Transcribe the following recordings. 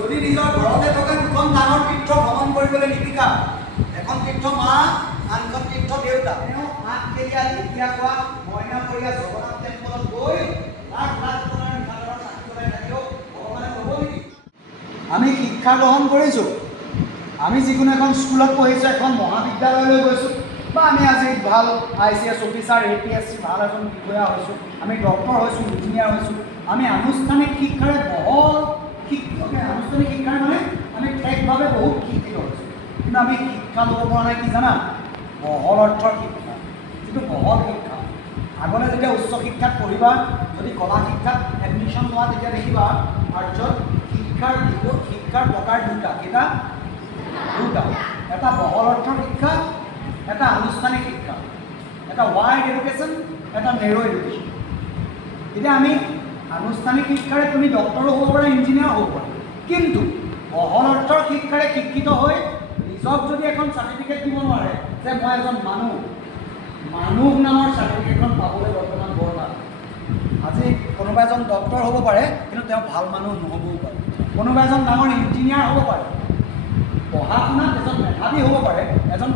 যদি নিজৰ ঘৰতে থকা দুখন ডাঙৰ তীৰ্থ ভ্ৰমণ কৰিবলৈ নিশিকা, এখন তীৰ্থ মা, আনখন তীৰ্থ দেউতা, তেওঁ 8 কেজিয়া ঢেকীয়া খোৱা মইনাপৰীয়া জগন্নাথ টেম্পলত গৈ লাখ লাখ টকাৰ মিঠাতেলৰ চাকি জ্বলাই থাকিলেও ভগৱানে ক'ব নেকি? আমি শিক্ষা গ্ৰহণ কৰিছোঁ, আমি যিকোনো এখন স্কুলত পঢ়িছোঁ, এখন মহাবিদ্যালয়লৈ গৈছোঁ, বা আমি আজি ভাল ICS অফিচাৰ, APSC ভাল এজন বিষয়া হৈছোঁ, আমি ডক্টৰ হৈছোঁ, ইঞ্জিনিয়াৰ হৈছোঁ, আমি আনুষ্ঠানিক শিক্ষাৰে বহল আনুষ্ঠানিক শিক্ষাৰ মানে আমি ঠেকভাৱে বহুত শিক্ষিত হৈছোঁ, কিন্তু আমি শিক্ষা ল'ব পৰা নাই কি জানা? বহল অৰ্থৰ শিক্ষা, যিটো বহল শিক্ষা। আগলৈ যেতিয়া উচ্চ শিক্ষাত পঢ়িবা, যদি কলা শিক্ষাত এডমিশ্যন লোৱা, তেতিয়া দেখিবা আৰ্টছত শিক্ষাৰ প্ৰকাৰ দুটা। কেইটা? দুটা। এটা বহল অৰ্থৰ শিক্ষা, এটা আনুষ্ঠানিক শিক্ষা, এটা ৱাইড এডুকেশ্যন, এটা নেৰ' এডুকেশ্যন। এতিয়া আমি আনুষ্ঠানিক শিক্ষাৰে তুমি ডক্টৰো হ'ব পাৰা, ইঞ্জিনিয়াৰ হ'ব পাৰা, কিন্তু বহল অৰ্থৰ শিক্ষাৰে শিক্ষিত হৈ নিজক যদি এখন চাৰ্টিফিকেট দিব নোৱাৰে যে মই এজন মানুহ নামৰ চাৰ্টিফিকেটখন পাবলৈ বৰ্তমান বৰ টান। আজি কোনোবা এজন ডক্টৰ হ'ব পাৰে, কিন্তু তেওঁ ভাল মানুহ নহ'বও পাৰে। কোনোবা এজন ডাঙৰ ইঞ্জিনিয়াৰ হ'ব পাৰে, পঢ়া শুনাত এজন মেধাৱী হ'ব পাৰে,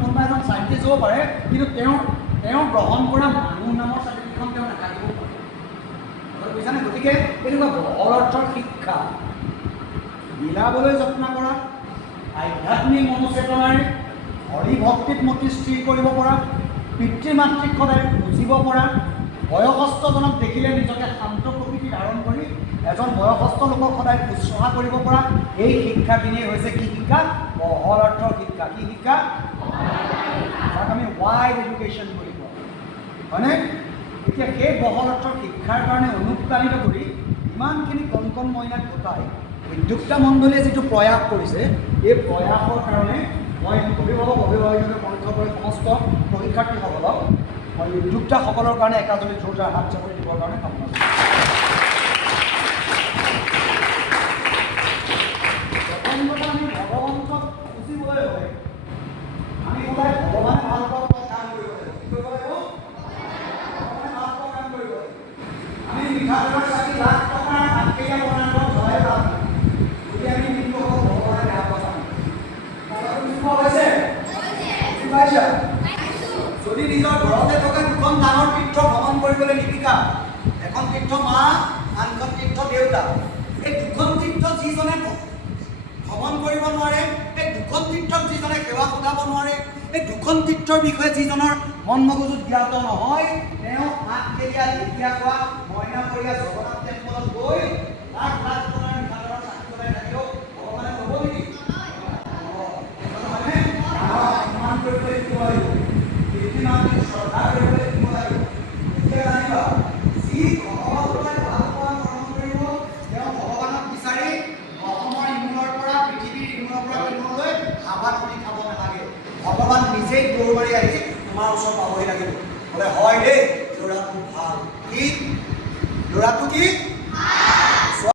কোনোবা এজন চাইণ্টিষ্ট হ'ব পাৰে, কিন্তু তেওঁ গ্ৰহণ কৰা মানুহ নামৰ চাৰ্টিফিকেটখন তেওঁ নাথাকিবও পাৰে। বুজিছানে? গতিকে এনেকুৱা বহল অৰ্থৰ শিক্ষা মিলাবলৈ যত্ন কৰা, আধ্যাত্মিক মনোচেতনাৰে হৰি ভক্তিত মতি স্থিৰ কৰিব পৰা, পিতৃ মাতৃক সদায় বুজিব পৰা, বয়সস্থজনক দেখিলে নিজকে শান্ত প্ৰকৃতি ধাৰণ কৰি এজন বয়সস্থ লোকক সদায় শুশ্ৰূষা কৰিব পৰা, এই শিক্ষাখিনিয়ে হৈছে কি শিক্ষা? বহল অৰ্থৰ শিক্ষা। কি শিক্ষা? যাক আমি ৱাইড এডুকেশ্যন বুলি কওঁ, হয়নে? এতিয়া সেই বহল অৰ্থৰ শিক্ষাৰ কাৰণে অনুপ্ৰাণিত কৰি ইমানখিনি কণ কণ মইনাক গোটাই উদ্যোক্তা মণ্ডলীয়ে যিটো প্ৰয়াস কৰিছে, এই প্ৰয়াসৰ কাৰণে মই অভিভাৱকে কণ্ঠ কৰি সমস্ত পৰীক্ষাৰ্থীসকলক মই উদ্যোক্তাসকলৰ কাৰণে একাজনী জোৰদাৰ হাত চাপৰি দিবৰ কাৰণে কামনা কৰিছোঁ। প্ৰথমতে আমি ভগৱন্তক বুজিবলৈ হ'লে আমি সদায় ভগৱানে ভাল পোৱা কাম কৰিব লাগিব। কি কৰিব লাগিব? ভগৱানে ভাল পোৱা কাম কৰিব লাগিব। আমি মিঠাতেলৰ চাকি লাখ টকাৰ 8 কেজিয়া বনাব জ্বলাই লাভ নাই, যদি আমি কিন্তু ভগৱানে বেয়া পোৱা কাম হৈছে। বুজি পাইছা? যদি নিজৰ ঘৰতে থকা দুখন ডাঙৰ তীৰ্থ ভ্ৰমণ কৰিবলৈ নিশিকা, এখন তীৰ্থ মা, আনখন তীৰ্থ দেউতা, এই দুখন তীৰ্থ যিজনে ভ্ৰমণ কৰিব নোৱাৰে, এই দুখন তীৰ্থক যিজনে সেৱা সোধাব নোৱাৰে, এই দুখন তীৰ্থৰ বিষয়ে যিজনৰ মন মগজুত জ্ঞাত নহয়, তেওঁ 8 কেজিয়া ঢেকীয়া খোৱা মইনাপৰীয়া জগন্নাথ টেম্পলত গৈ লাখ লাখ টকাৰ মিঠাতেলৰ চাকি জ্বলাই থাকিলেও ভগৱানে ক'ব নেকি? সন্মান কৰিবলৈ শিকিব লাগিব, পিতৃ মাতৃক শ্ৰদ্ধা কৰিবলৈ শিকিব লাগিব। এতিয়া জানিবা, যি ভগৱানলৈ ভাল পোৱা কৰ্ম কৰিব, তেওঁ ভগৱানক বিচাৰি অসমৰ ইমূৰৰ পৰা পৃথিৱীৰ ইমূৰৰ পৰা ইমূৰলৈ হাবাথুৰি খাব নালাগে। ভগৱান নিজেই দৌৰ মাৰি আহি তোমাৰ ওচৰত পাবহি লাগিব। বোলে হয় দেই, ল'ৰাটো ভাল। কি ল'ৰাটো? কি